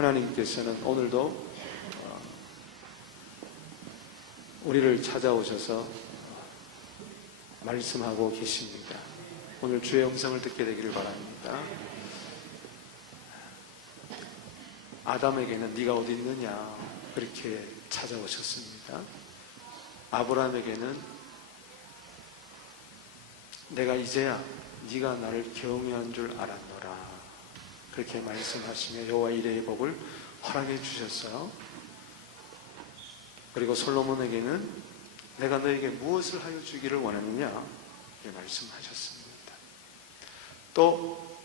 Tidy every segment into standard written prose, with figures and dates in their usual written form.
하나님께서는 오늘도 우리를 찾아오셔서 말씀하고 계십니다. 오늘 주의 음성을 듣게 되기를 바랍니다. 아담에게는 네가 어디 있느냐 그렇게 찾아오셨습니다. 아브라함에게는 내가 이제야 네가 나를 경외한 줄 알았노라 그렇게 말씀하시며 여호와 이레의 복을 허락해 주셨어요. 그리고 솔로몬에게는 내가 너에게 무엇을 하여 주기를 원하느냐 이렇게 말씀하셨습니다. 또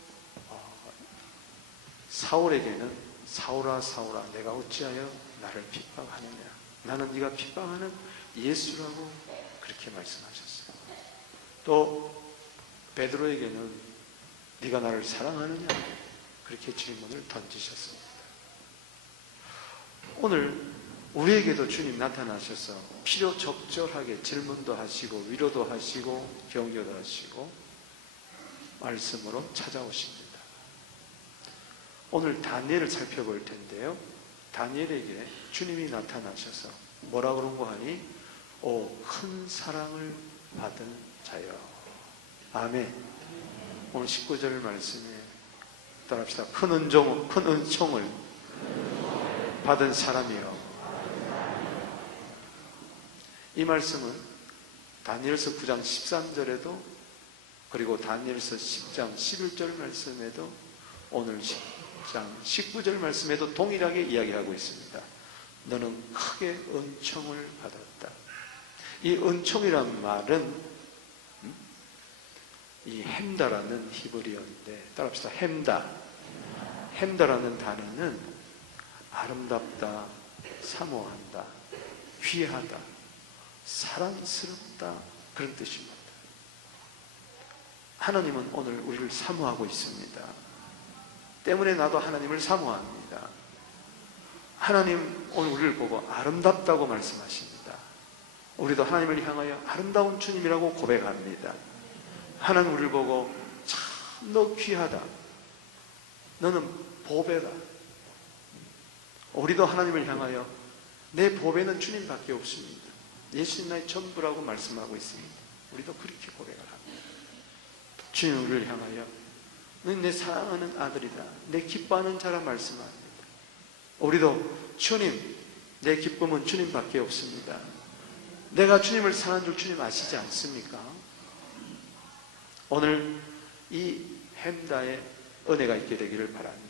사울에게는 사울아 사울아 내가 어찌하여 나를 핍박하느냐 나는 네가 핍박하는 예수라고 그렇게 말씀하셨어요. 또 베드로에게는 네가 나를 사랑하느냐 그렇게 질문을 던지셨습니다. 오늘 우리에게도 주님 나타나셔서 필요 적절하게 질문도 하시고 위로도 하시고 격려도 하시고 말씀으로 찾아오십니다. 오늘 다니엘을 살펴볼 텐데요, 다니엘에게 주님이 나타나셔서 뭐라 그런고 하니 오 큰 사랑을 받은 자여. 아멘. 오늘 19절 말씀에 따라합시다. 큰 은총을 받은 사람이요. 이 말씀은 다니엘서 9장 13절에도 그리고 다니엘서 10장 11절 말씀에도 오늘 10장 19절 말씀에도 동일하게 이야기하고 있습니다. 너는 크게 은총을 받았다. 이 은총이란 말은 이 햄다라는 히브리어인데 따라합시다. 햄다라는 단어는 아름답다, 사모한다, 귀하다, 사랑스럽다 그런 뜻입니다. 하나님은 오늘 우리를 사모하고 있습니다. 때문에 나도 하나님을 사모합니다. 하나님 오늘 우리를 보고 아름답다고 말씀하십니다. 우리도 하나님을 향하여 아름다운 주님이라고 고백합니다. 하나님 우리를 보고 참 너 귀하다, 너는 보배다. 우리도 하나님을 향하여 내 보배는 주님밖에 없습니다, 예수님 나의 전부라고 말씀하고 있습니다. 우리도 그렇게 고백을 합니다. 주님 우리를 향하여 너는 내 사랑하는 아들이다, 내 기뻐하는 자라 말씀합니다. 우리도 주님 내 기쁨은 주님밖에 없습니다. 내가 주님을 사랑한 줄 주님 아시지 않습니까? 오늘 이 햄다의 은혜가 있게 되기를 바랍니다.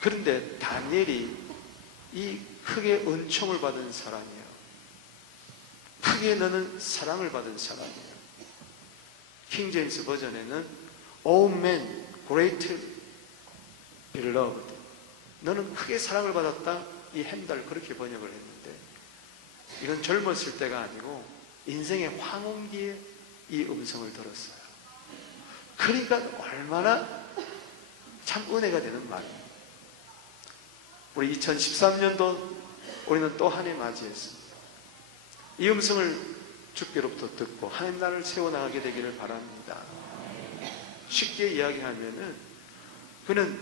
그런데 다니엘이 이 크게 은총을 받은 사람이에요. 크게 너는 사랑을 받은 사람이에요. 킹 제임스 버전에는 Oh man, great beloved, 너는 크게 사랑을 받았다, 이 햄다를 그렇게 번역을 했는데 이건 젊었을 때가 아니고 인생의 황혼기에 이 음성을 들었어요. 그러니까 얼마나 참 은혜가 되는 말이에요. 우리 2013년도 우리는 또 한 해 맞이했습니다. 이 음성을 주께로부터 듣고 하나님 나라를 세워나가게 되기를 바랍니다. 쉽게 이야기하면은 그는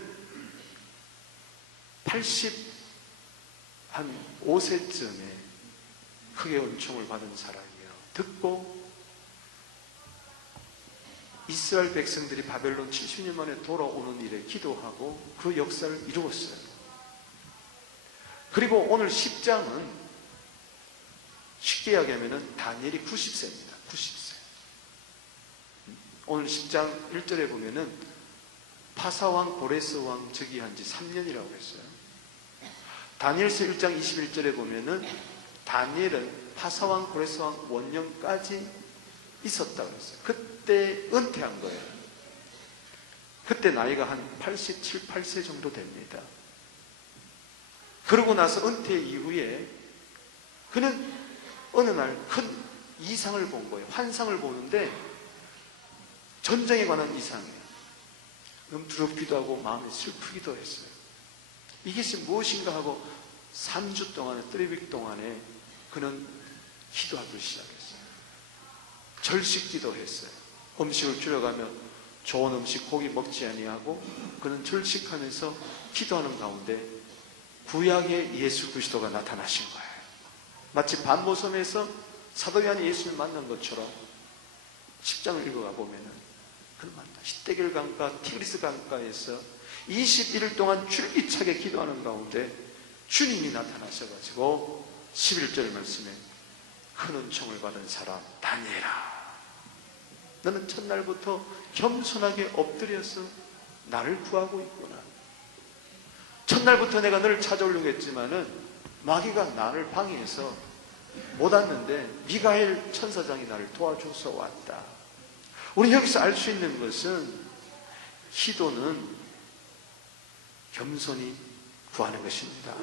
85세쯤에 크게 은총을 받은 사람이에요. 듣고 이스라엘 백성들이 바벨론 70년 만에 돌아오는 일에 기도하고 그 역사를 이루었어요. 그리고 오늘 10장은 쉽게 이야기하면 다니엘이 90세입니다. 90세. 오늘 10장 1절에 보면은 파사왕 고레스왕 즉위한 지 3년이라고 했어요. 다니엘서 1장 21절에 보면은 다니엘은 파사왕 고레스왕 원년까지 있었다고 했어요. 그때 은퇴한 거예요. 그때 나이가 한 87, 8세 정도 됩니다. 그러고 나서 은퇴 이후에 그는 어느 날 큰 이상을 본 거예요. 환상을 보는데 전쟁에 관한 이상이에요. 너무 두렵기도 하고 마음이 슬프기도 했어요. 이것이 무엇인가 하고 3주 동안에, 3일 동안에 그는 기도하기 시작했어요. 절식기도 했어요. 음식을 줄여가며 좋은 음식 고기 먹지 아니하고 그는 절식하면서 기도하는 가운데 구약의 예수 그리스도가 나타나신 거예요. 마치 반모섬에서 사도 요한이 예수를 만난 것처럼 10장을 읽어가 보면은 그는 만나 히데겔 강가 티그리스 강가에서 21일 동안 줄기차게 기도하는 가운데 주님이 나타나셔가지고 11절 말씀에 큰 은총을 받은 사람 다니엘아, 너는 첫날부터 겸손하게 엎드려서 나를 구하고 있구나. 첫날부터 내가 너를 찾아오려고 했지만은 마귀가 나를 방해해서 못 왔는데 미가엘 천사장이 나를 도와줘서 왔다. 우리 여기서 알 수 있는 것은 기도는 겸손히 구하는 것입니다.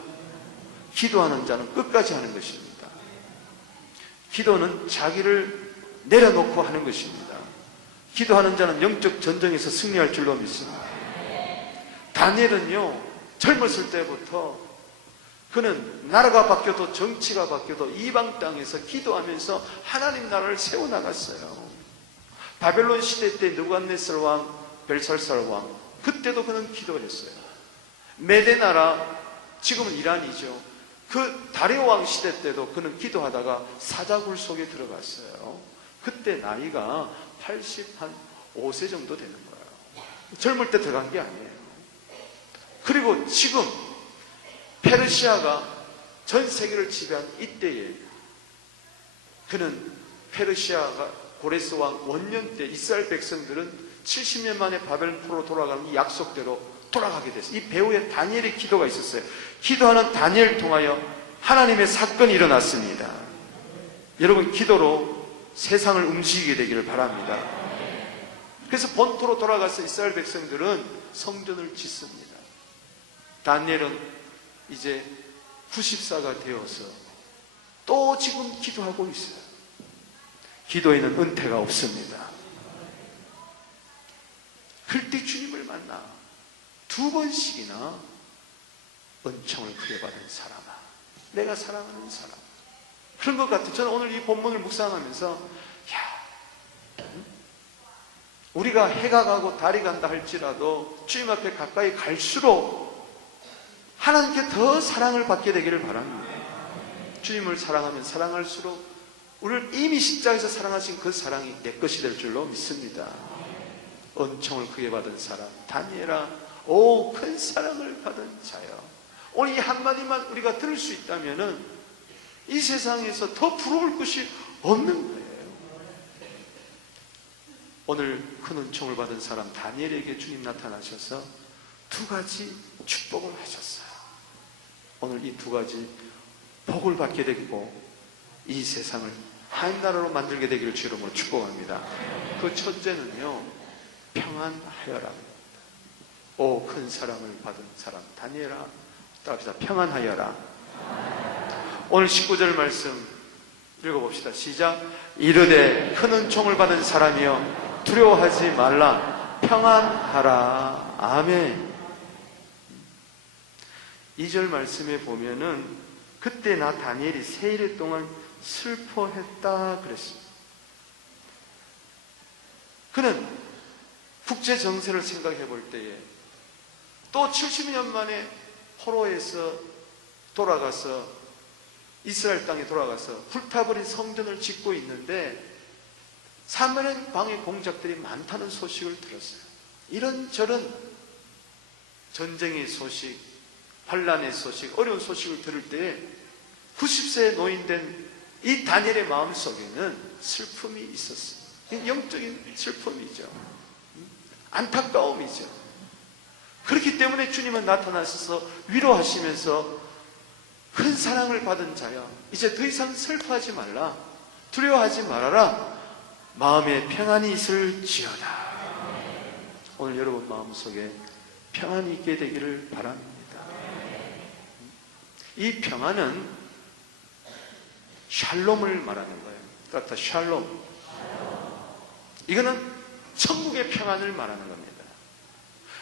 기도하는 자는 끝까지 하는 것입니다. 기도는 자기를 내려놓고 하는 것입니다. 기도하는 자는 영적 전쟁에서 승리할 줄로 믿습니다. 다니엘은요, 젊었을 때부터 그는 나라가 바뀌어도 정치가 바뀌어도 이방 땅에서 기도하면서 하나님 나라를 세워나갔어요. 바벨론 시대 때 느부갓네살 왕, 벨살살 왕, 그때도 그는 기도를 했어요. 메대 나라, 지금은 이란이죠. 그 다리오 왕 시대 때도 그는 기도하다가 사자굴 속에 들어갔어요. 그때 나이가 85세 정도 되는 거예요. 젊을 때 들어간 게 아니에요. 그리고 지금 페르시아가 전 세계를 지배한 이때에 그는 페르시아가 고레스 왕 원년 때 이스라엘 백성들은 70년 만에 바벨론으로 돌아가는 이 약속대로 돌아가게 됐어요. 이 배후에 다니엘의 기도가 있었어요. 기도하는 다니엘을 통하여 하나님의 사건이 일어났습니다. 여러분, 기도로 세상을 움직이게 되기를 바랍니다. 그래서 본토로 돌아가서 이스라엘 백성들은 성전을 짓습니다. 다니엘은 이제 90세가 되어서 또 지금 기도하고 있어요. 기도에는 은퇴가 없습니다. 그때 주님을 만나 2번씩이나 은총을 크게 받은 사람아, 내가 사랑하는 사람. 그런 것 같아요. 저는 오늘 이 본문을 묵상하면서 우리가 해가 가고 달이 간다 할지라도 주님 앞에 가까이 갈수록 하나님께 더 사랑을 받게 되기를 바랍니다. 주님을 사랑하면 사랑할수록 우리를 이미 십자가에서 사랑하신 그 사랑이 내 것이 될 줄로 믿습니다. 은총을 크게 받은 사람 다니엘아, 오 큰 사랑을 받은 자여. 오늘 이 한마디만 우리가 들을 수 있다면은 이 세상에서 더 부러울 것이 없는 거예요. 오늘 큰 은총을 받은 사람 다니엘에게 주님 나타나셔서 2가지 축복을 하셨어요. 오늘 이 2가지 복을 받게 되고 이 세상을 하나나라로 만들게 되기를 주 이름으로 축복합니다. 그 첫째는요, 평안하여라. 오 큰 사랑을 받은 사람 다니엘아, 따라합시다. 평안하여라. 오늘 19절 말씀 읽어봅시다. 시작. 이르되 큰 은총을 받은 사람이여 두려워하지 말라. 평안하라. 아멘. 2절 말씀에 보면은 그때 나 다니엘이 세일 동안 슬퍼했다 그랬습니다. 그는 국제 정세를 생각해 볼 때에 또 70년 만에 포로에서 돌아가서 이스라엘 땅에 돌아가서 불타버린 성전을 짓고 있는데 사마리아 방해 공작들이 많다는 소식을 들었어요. 이런저런 전쟁의 소식, 환란의 소식, 어려운 소식을 들을 때에 90세에 노인된 이 다니엘의 마음속에는 슬픔이 있었어요. 영적인 슬픔이죠. 안타까움이죠. 그렇기 때문에 주님은 나타나셔서 위로하시면서 큰 사랑을 받은 자여, 이제 더 이상 슬퍼하지 말라. 두려워하지 말아라. 마음에 평안이 있을지어다. 오늘 여러분 마음속에 평안이 있게 되기를 바랍니다. 이 평안은 샬롬을 말하는 거예요. 따뜻한 샬롬. 이거는 천국의 평안을 말하는 겁니다.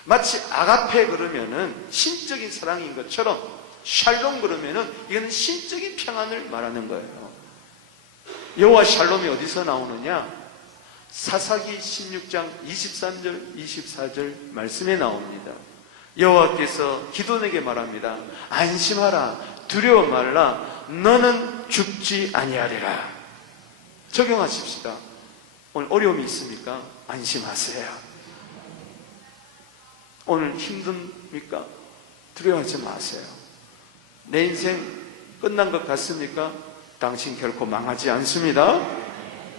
마치 아가페 그러면은 신적인 사랑인 것처럼 샬롬 그러면은 이거는 신적인 평안을 말하는 거예요. 여호와 샬롬이 어디서 나오느냐? 사사기 16장 23절 24절 말씀에 나옵니다. 여호와께서 기도원에게 말합니다. 안심하라, 두려워 말라, 너는 죽지 아니하리라. 적용하십시다. 오늘 어려움이 있습니까? 안심하세요. 오늘 힘듭니까? 두려워하지 마세요. 내 인생 끝난 것 같습니까? 당신 결코 망하지 않습니다.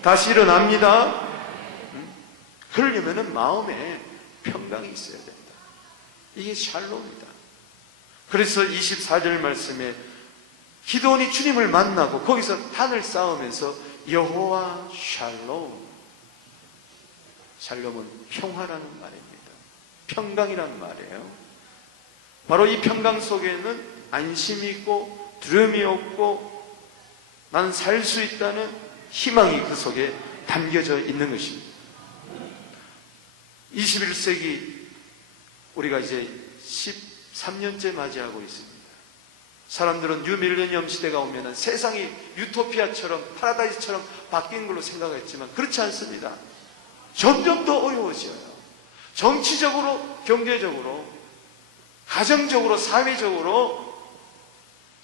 다시 일어납니다. 그러려면 마음에 평강이 있어야 된다. 이게 샬롬이다. 그래서 24절 말씀에 기도원이 주님을 만나고 거기서 단을 쌓으면서 여호와 샬롬, 샬롬은 평화라는 말입니다. 평강이란 말이에요. 바로 이 평강 속에는 안심이 있고 두려움이 없고 나는 살 수 있다는 희망이 그 속에 담겨져 있는 것입니다. 21세기 우리가 이제 13년째 맞이하고 있습니다. 사람들은 뉴밀레니엄 시대가 오면 세상이 유토피아처럼 파라다이스처럼 바뀌는 걸로 생각했지만 그렇지 않습니다. 점점 더 어려워져요. 정치적으로, 경제적으로, 가정적으로, 사회적으로,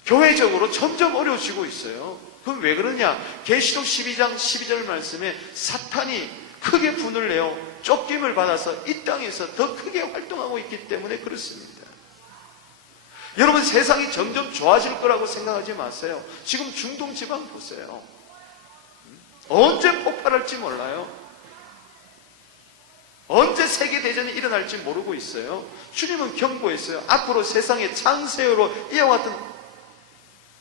교회적으로 점점 어려워지고 있어요. 그럼 왜 그러냐? 계시록 12장 12절 말씀에 사탄이 크게 분을 내어 쫓김을 받아서 이 땅에서 더 크게 활동하고 있기 때문에 그렇습니다. 여러분, 세상이 점점 좋아질 거라고 생각하지 마세요. 지금 중동 지방 보세요. 언제 폭발할지 몰라요. 언제 세계대전이 일어날지 모르고 있어요. 주님은 경고했어요. 앞으로 세상에 창세후로 이와 같은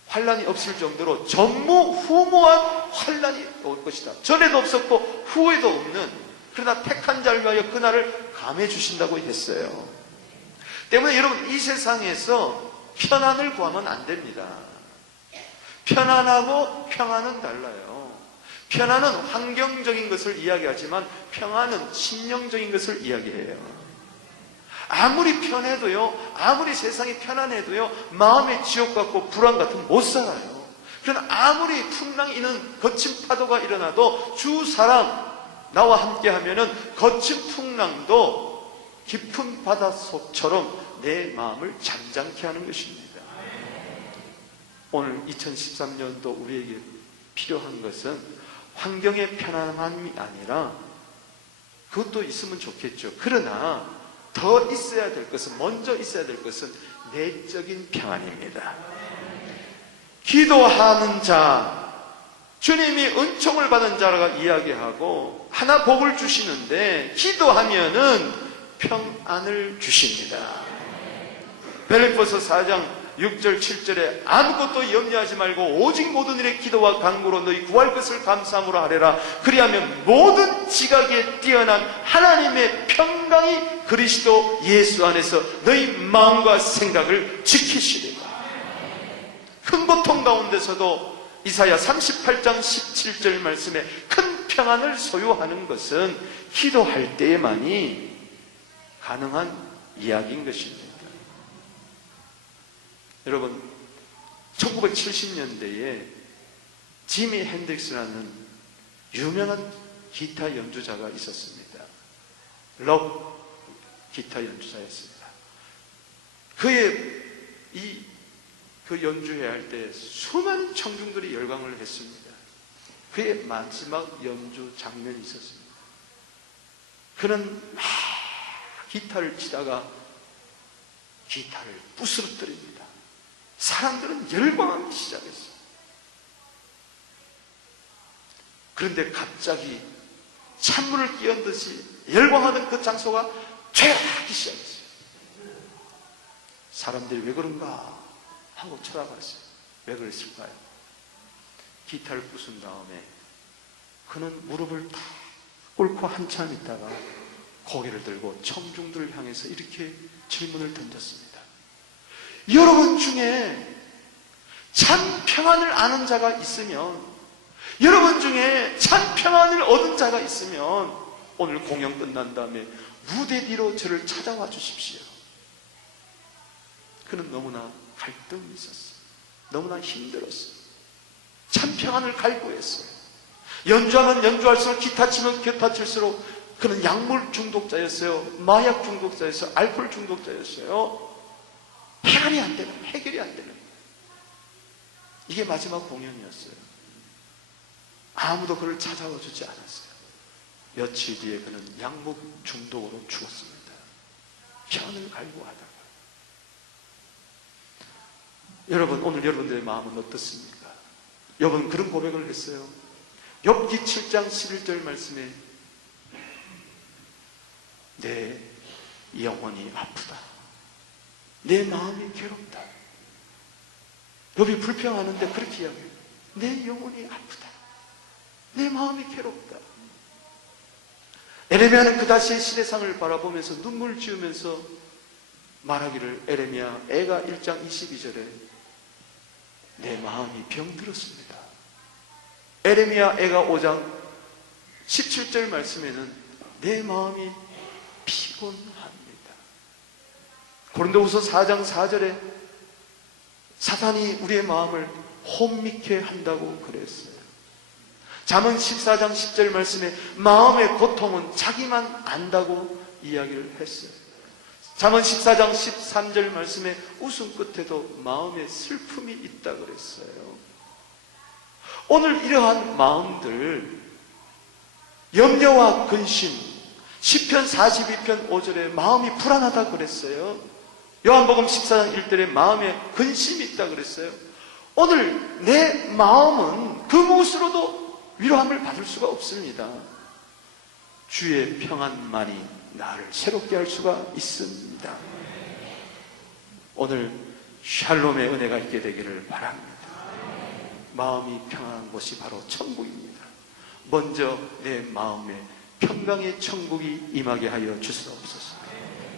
환란이 없을 정도로 전무후무한 환란이 올 것이다. 전에도 없었고 후에도 없는, 그러나 택한 자를 위하여 그날을 감해 주신다고 했어요. 때문에 여러분, 이 세상에서 편안을 구하면 안 됩니다. 편안하고 평안은 달라요. 편안은 환경적인 것을 이야기하지만 평안은 심령적인 것을 이야기해요. 아무리 편해도요, 아무리 세상이 편안해도요, 마음의 지옥 같고 불안 같으면 못 살아요. 그러나 아무리 풍랑이 있는 거친 파도가 일어나도 주 사랑 나와 함께 하면은 거친 풍랑도 깊은 바닷속처럼 내 마음을 잠잠케 하는 것입니다. 오늘 2013년도 우리에게 필요한 것은 환경의 편안함이 아니라, 그것도 있으면 좋겠죠. 그러나 더 있어야 될 것은, 먼저 있어야 될 것은 내적인 평안입니다. 기도하는 자, 주님이 은총을 받은 자라고 이야기하고 하나 복을 주시는데, 기도하면은 평안을 주십니다. 빌립보서 4장 6절 7절에 아무것도 염려하지 말고 오직 모든 일에 기도와 간구로 너희 구할 것을 감사함으로 하래라. 그리하면 모든 지각에 뛰어난 하나님의 평강이 그리스도 예수 안에서 너희 마음과 생각을 지키시리라. 큰 고통 가운데서도 이사야 38장 17절 말씀에 큰 평안을 소유하는 것은 기도할 때에만이 가능한 이야기인 것입니다. 여러분, 1970년대에 지미 핸드릭스라는 유명한 기타 연주자가 있었습니다. 록 기타 연주자였습니다. 그 연주회 할 때 수많은 청중들이 열광을 했습니다. 그의 마지막 연주 장면이 있었습니다. 그는 막 기타를 치다가 기타를 부스러뜨립니다. 사람들은 열광하기 시작했어요. 그런데 갑자기 찬물을 끼얹듯이 열광하던 그 장소가 죄악하기 시작했어요. 사람들이 왜 그런가 하고 쳐다봤어요. 왜 그랬을까요? 기타를 부순 다음에 그는 무릎을 탁 꿇고 한참 있다가 고개를 들고 청중들을 향해서 이렇게 질문을 던졌습니다. 여러분 중에 참 평안을 아는 자가 있으면, 여러분 중에 참 평안을 얻은 자가 있으면 오늘 공연 끝난 다음에 무대 뒤로 저를 찾아와 주십시오. 그는 너무나 갈등이 있었어요. 너무나 힘들었어요. 참 평안을 갈구했어요. 연주하면 연주할수록, 기타 치면 기타 칠수록 그는 약물 중독자였어요. 마약 중독자였어요. 알코올 중독자였어요. 해결이 안 되는, 해결이 안 되는. 이게 마지막 공연이었어요. 아무도 그를 찾아와 주지 않았어요. 며칠 뒤에 그는 약물 중독으로 죽었습니다. 편을 갈구하다가. 여러분, 오늘 여러분들의 마음은 어떻습니까? 욥은 그런 고백을 했어요. 욥기 7장 11절 말씀에 내 영혼이 아프다. 내 마음이 괴롭다. 욥이 불평하는데 그렇게 이야기해요. 내 영혼이 아프다. 내 마음이 괴롭다. 에레미야는 그다시 시대상을 바라보면서 눈물 지으면서 말하기를, 에레미야 애가 1장 22절에 내 마음이 병들었습니다. 에레미야 애가 5장 17절 말씀에는 내 마음이 피곤합니다. 고린도후서 4장 4절에 사탄이 우리의 마음을 혼미케 한다고 그랬어요. 잠언 14장 10절 말씀에 마음의 고통은 자기만 안다고 이야기를 했어요. 잠언 14장 13절 말씀에 웃음 끝에도 마음의 슬픔이 있다 그랬어요. 오늘 이러한 마음들, 염려와 근심, 시편 42편 5절에 마음이 불안하다 그랬어요. 요한복음 14장 1절에 마음에 근심이 있다 그랬어요. 오늘 내 마음은 그 무엇으로도 위로함을 받을 수가 없습니다. 주의 평안만이 나를 새롭게 할 수가 있습니다. 오늘 샬롬의 은혜가 있게 되기를 바랍니다. 마음이 평안한 곳이 바로 천국입니다. 먼저 내 마음에 평강의 천국이 임하게 하여 주시옵소서.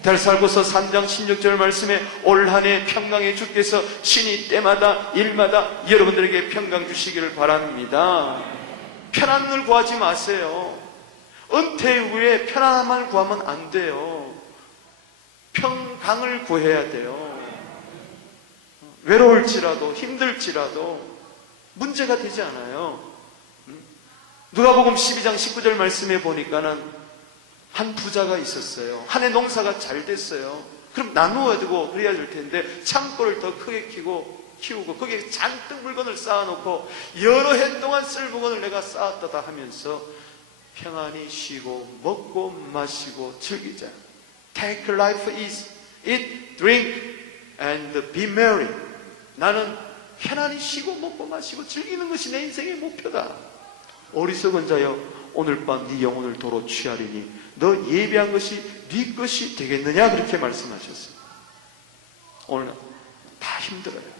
데살로서 3장 16절 말씀에 올 한 해 평강의 주께서 신이 때마다 일마다 여러분들에게 평강 주시기를 바랍니다. 편안을 구하지 마세요. 은퇴 후에 편안함만 구하면 안 돼요. 평강을 구해야 돼요. 외로울지라도 힘들지라도 문제가 되지 않아요. 누가복음 12장 19절 말씀에 보니까는 한 부자가 있었어요. 한 해 농사가 잘 됐어야 그럼 나누어야 되고 그래야 될 텐데 창고를 더 크게 키우고 거기에 잔뜩 물건을 쌓아놓고 여러 해 동안 쓸 물건을 내가 쌓았다 하면서 평안히 쉬고 먹고 마시고 즐기자. Take life easy. Eat, drink and be merry. 나는 편안히 쉬고 먹고 마시고 즐기는 것이 내 인생의 목표다. 어리석은 자여 오늘 밤 네 영혼을 도로 취하리니 너 예비한 것이 네 것이 되겠느냐 그렇게 말씀하셨어요. 오늘 다 힘들어요.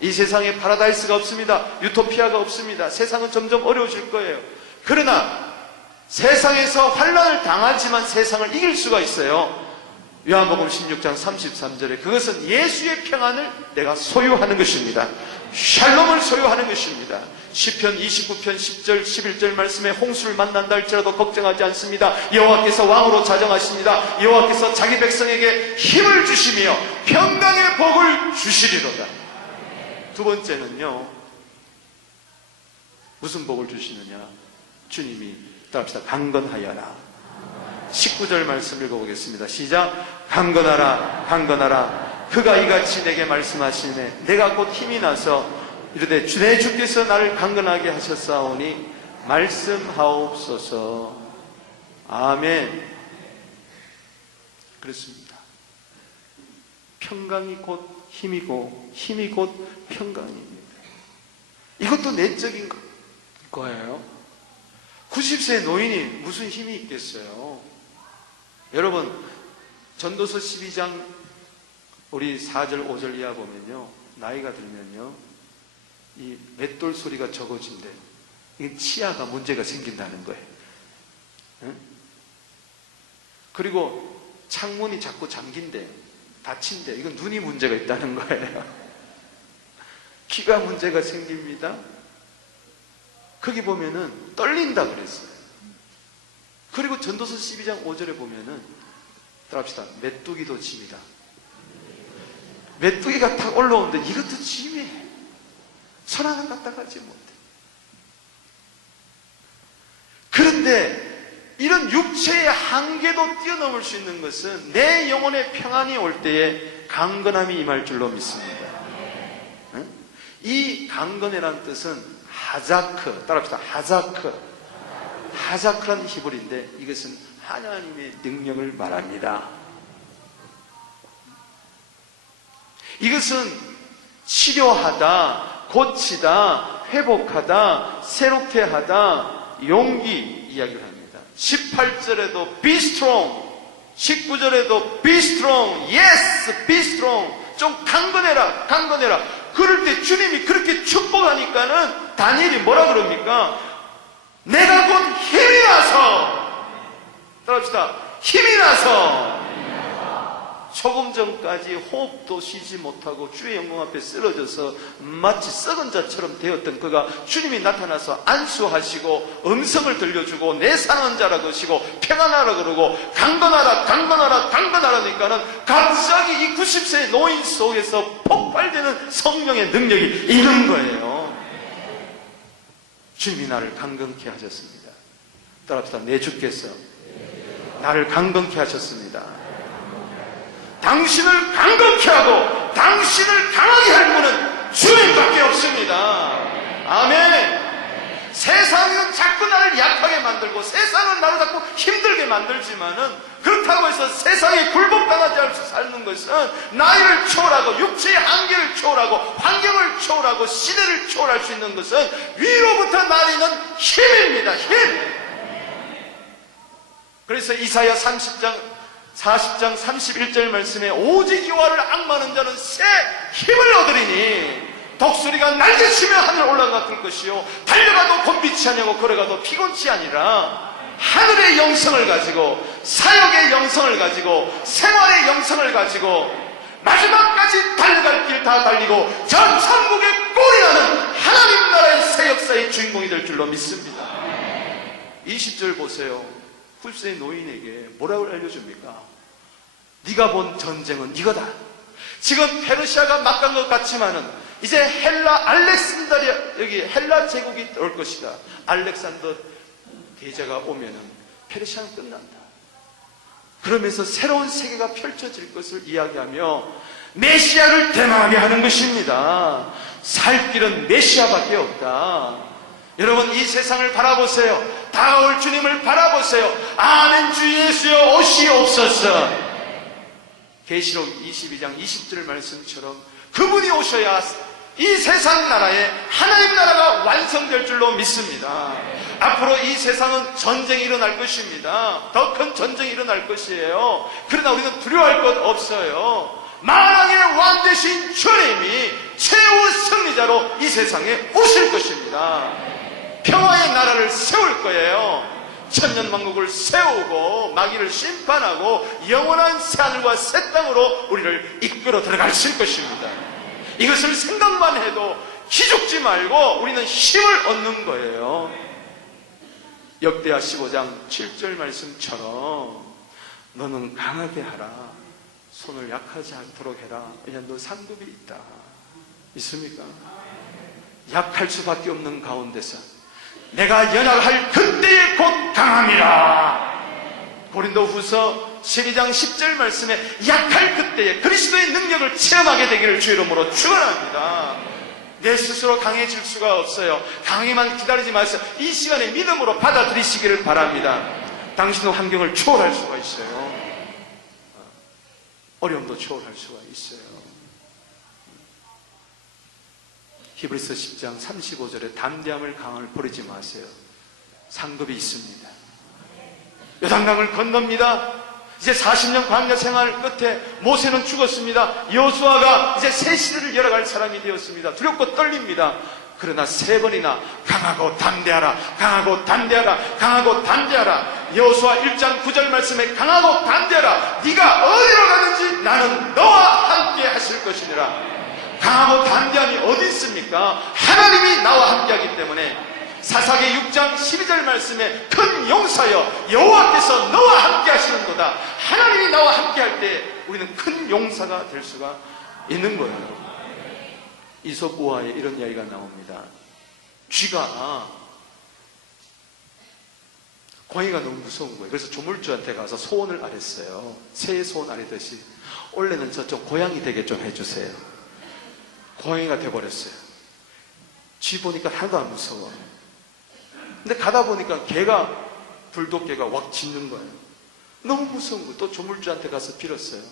이 세상에 파라다이스가 없습니다. 유토피아가 없습니다. 세상은 점점 어려워질 거예요. 그러나 세상에서 환난을 당하지만 세상을 이길 수가 있어요. 요한복음 16장 33절에 그것은 예수의 평안을 내가 소유하는 것입니다. 샬롬을 소유하는 것입니다. 시편 29편 10절 11절 말씀에 홍수를 만난다 할지라도 걱정하지 않습니다. 여호와께서 왕으로 자정하십니다. 여호와께서 자기 백성에게 힘을 주시며 평강의 복을 주시리로다. 두 번째는요, 무슨 복을 주시느냐? 주님이 따라합시다. 강건하여라. 19절 말씀 읽어보겠습니다. 시작. 강건하라 강건하라 그가 이같이 내게 말씀하시네 내가 곧 힘이 나서 이르되 내 주께서 나를 강건하게 하셨사오니 말씀하옵소서. 아멘. 그렇습니다. 평강이 곧 힘이고 힘이 곧 평강입니다. 이것도 내적인 거예요. 90세 노인이 무슨 힘이 있겠어요? 여러분, 전도서 12장 우리 4절 5절 이하 보면요, 나이가 들면요 이 맷돌 소리가 적어진대. 이게 치아가 문제가 생긴다는 거예요. 응? 그리고 창문이 자꾸 잠긴대, 닫힌대. 이건 눈이 문제가 있다는 거예요. 귀가 문제가 생깁니다. 거기 보면은 떨린다 그랬어요. 그리고 전도서 12장 5절에 보면은 따라합시다. 메뚜기도 짐이다. 메뚜기가 탁 올라오는데 이것도 짐이에요. 손 하나 갖다 가지 못해. 그런데 이런 육체의 한계도 뛰어넘을 수 있는 것은 내 영혼의 평안이 올 때에 강건함이 임할 줄로 믿습니다. 이 강건이라는 뜻은 하자크, 따라합시다. 하자크라는 히브리인데 이것은 하나님의 능력을 말합니다. 이것은 치료하다, 고치다, 회복하다, 새롭게 하다, 용기 이야기를 합니다. 18절에도 be strong, 19절에도 be strong, yes, be strong. 좀 강건해라. 그럴 때 주님이 그렇게 축복하니까는 다니엘이 뭐라 그럽니까? 내가 곧 힘이 나서, 따라합시다. 힘이 나서 조금 전까지 호흡도 쉬지 못하고 주의 영광 앞에 쓰러져서 마치 썩은 자처럼 되었던 그가 주님이 나타나서 안수하시고 음성을 들려주고 내 사랑하는 자라 그러시고 평안하라 그러고 강건하라 하니까는 갑자기 이 90세의 노인 속에서 폭발되는 성령의 능력이 있는 거예요. 주님이 나를 강건케 하셨습니다. 따라합시다. 내 주께서 나를 강건케 하셨습니다. 당신을 강건케 하고 당신을 강하게 할 분은 주님밖에 없습니다. 아멘. 세상은 자꾸 나를 약하게 만들고 세상은 나를 자꾸 힘들게 만들지만은 그렇다고 해서 세상에 굴복당하지 않고 사는 것은 나이를 초월하고 육체의 한계를 초월하고 환경을 초월하고 시대를 초월할 수 있는 것은 위로부터 나리는 힘입니다. 힘. 그래서 이사야 40장 31절 말씀에 오직 여호와를 앙망하는 자는 새 힘을 얻으리니 독수리가 날개치며 하늘 올라갈 것이요 달려가도 곤비치 아니하고 걸어가도 피곤치 아니라 하늘의 영성을 가지고 사역의 영성을 가지고 생활의 영성을 가지고 마지막까지 달려갈 길 다 달리고 전 천국의 꼴이 나는 하나님 나라의 새 역사의 주인공이 될 줄로 믿습니다. 20절 보세요. 90세의 노인에게 뭐라고 알려줍니까? 네가 본 전쟁은 이거다. 지금 페르시아가 막 간 것 같지만은 이제 알렉산드리아, 여기 헬라 제국이 올 것이다. 알렉산더 대제가 오면은 페르시아는 끝난다. 그러면서 새로운 세계가 펼쳐질 것을 이야기하며 메시아를 대망하게 하는 것입니다. 살 길은 메시아밖에 없다. 여러분, 이 세상을 바라보세요. 다가올 주님을 바라보세요. 아멘. 주 예수여 오시옵소서. 계시록 22장 20절 말씀처럼 그분이 오셔야 이 세상 나라에 하나님 나라가 완성될 줄로 믿습니다. 앞으로 이 세상은 전쟁이 일어날 것입니다. 더 큰 전쟁이 일어날 것이에요. 그러나 우리는 두려워할 것 없어요. 만왕의 왕 되신 주님이 최후 승리자로 이 세상에 오실 것입니다. 평화의 나라를 세울 거예요. 천년왕국을 세우고 마귀를 심판하고 영원한 새하늘과 새 땅으로 우리를 이끌어 들어가실 것입니다. 이것을 생각만 해도 기죽지 말고 우리는 힘을 얻는 거예요. 역대하 15장 7절 말씀처럼 너는 강하게 하라. 손을 약하지 않도록 해라. 왜냐하면 너 상급이 있다. 있습니까? 약할 수밖에 없는 가운데서 내가 연약할 그때에 곧 강함이라. 고린도후서 12장 10절 말씀에 약할 그때에 그리스도의 능력을 체험하게 되기를 주 이름으로 축원합니다. 내 스스로 강해질 수가 없어요. 강하기만 기다리지 마세요. 이 시간에 믿음으로 받아들이시기를 바랍니다. 당신도 환경을 초월할 수가 있어요. 어려움도 초월할 수가 있어요. 히브리서 10장 35절에 담대함을 강을 버리지 마세요. 상급이 있습니다. 요단강을 건넙니다. 이제 40년 광야 생활 끝에 모세는 죽었습니다. 여호수아가 이제 새 시대를 열어갈 사람이 되었습니다. 두렵고 떨립니다. 그러나 3번이나 강하고 담대하라, 강하고 담대하라, 강하고 담대하라. 여호수아 1장 9절 말씀에 강하고 담대하라. 네가 어디로 가든지 나는 너와 함께 하실 것이니라. 강하고 담대함이 어디 있습니까? 하나님이 나와 함께하기 때문에. 사사기 6장 12절 말씀에 큰 용사여 여호와께서 너와 함께 하시는도다. 하나님이 나와 함께할 때 우리는 큰 용사가 될 수가 있는 거예요. 이솝 우화에 이런 이야기가 나옵니다. 쥐가 고양이가 너무 무서운 거예요. 그래서 조물주한테 가서 소원을 아랬어요. 새해 소원 아래듯이 원래는 저 좀 고양이 되게 좀 해주세요. 고양이가 돼버렸어요. 쥐 보니까 하나도 안 무서워. 근데 가다 보니까 개가, 불독개가 왁 짖는 거예요. 너무 무서운 거예요. 또 조물주한테 가서 빌었어요.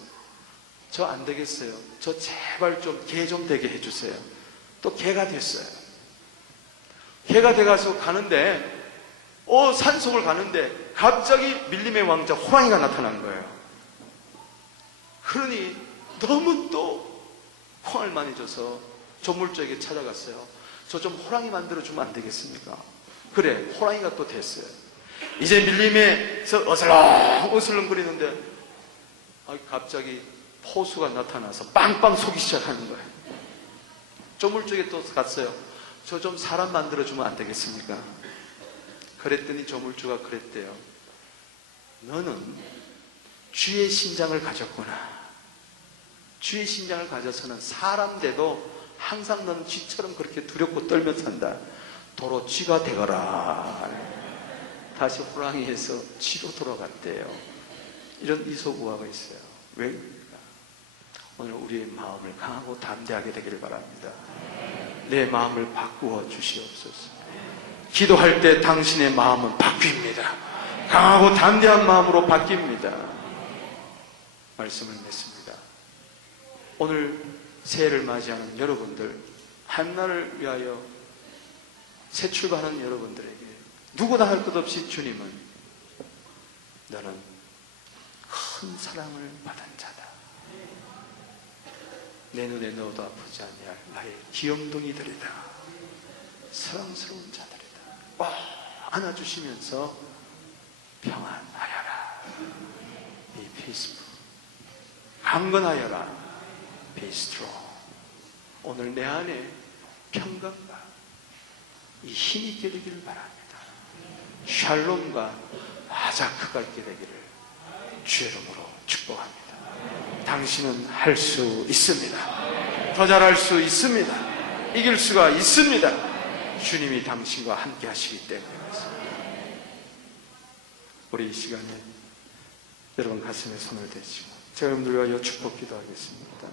저 안 되겠어요. 저 제발 좀 개 좀 되게 해주세요. 또 개가 됐어요. 개가 돼가서 가는데 산속을 가는데 갑자기 밀림의 왕자 호랑이가 나타난 거예요. 그러니 너무 또 화를 많이 줘서 조물주에게 찾아갔어요. 저 좀 호랑이 만들어주면 안 되겠습니까? 그래, 호랑이가 또 됐어요. 이제 밀림에서 어슬렁거리는데 갑자기 포수가 나타나서 빵빵 쏘기 시작하는 거예요. 조물주에게 또 갔어요. 저 좀 사람 만들어주면 안 되겠습니까? 그랬더니 조물주가 그랬대요. 너는 쥐의 신장을 가졌구나. 쥐의 신장을 가져서는 사람 돼도 항상 너는 쥐처럼 그렇게 두렵고 떨며 산다. 도로 쥐가 되거라. 다시 호랑이에서 쥐로 돌아갔대요. 이런 이소부화가 있어요. 왜 그럴까? 오늘 우리의 마음을 강하고 담대하게 되기를 바랍니다. 내 마음을 바꾸어 주시옵소서. 기도할 때 당신의 마음은 바뀝니다. 강하고 담대한 마음으로 바뀝니다. 말씀을 맺습니다. 오늘 새해를 맞이하는 여러분들, 한날을 위하여 새 출발하는 여러분들에게 누구나 할 것 없이 주님은 너는 큰 사랑을 받은 자다. 내 눈에 넣어도 아프지 아니할 나의 귀염둥이들이다. 사랑스러운 자들이다. 안아주시면서 평안하여라. Be peaceful. 강건하여라. Be strong. 오늘 내 안에 평강과 이 힘이 있게 되기를 바랍니다. 샬롬과 아자크가 있게 되기를 주의 이름으로 축복합니다. 당신은 할 수 있습니다. 더 잘할 수 있습니다. 이길 수가 있습니다. 주님이 당신과 함께 하시기 때문에 그렇습니다. 우리 이 시간에 여러분 가슴에 손을 대시고 제가 여러분들 위하여 축복 기도하겠습니다.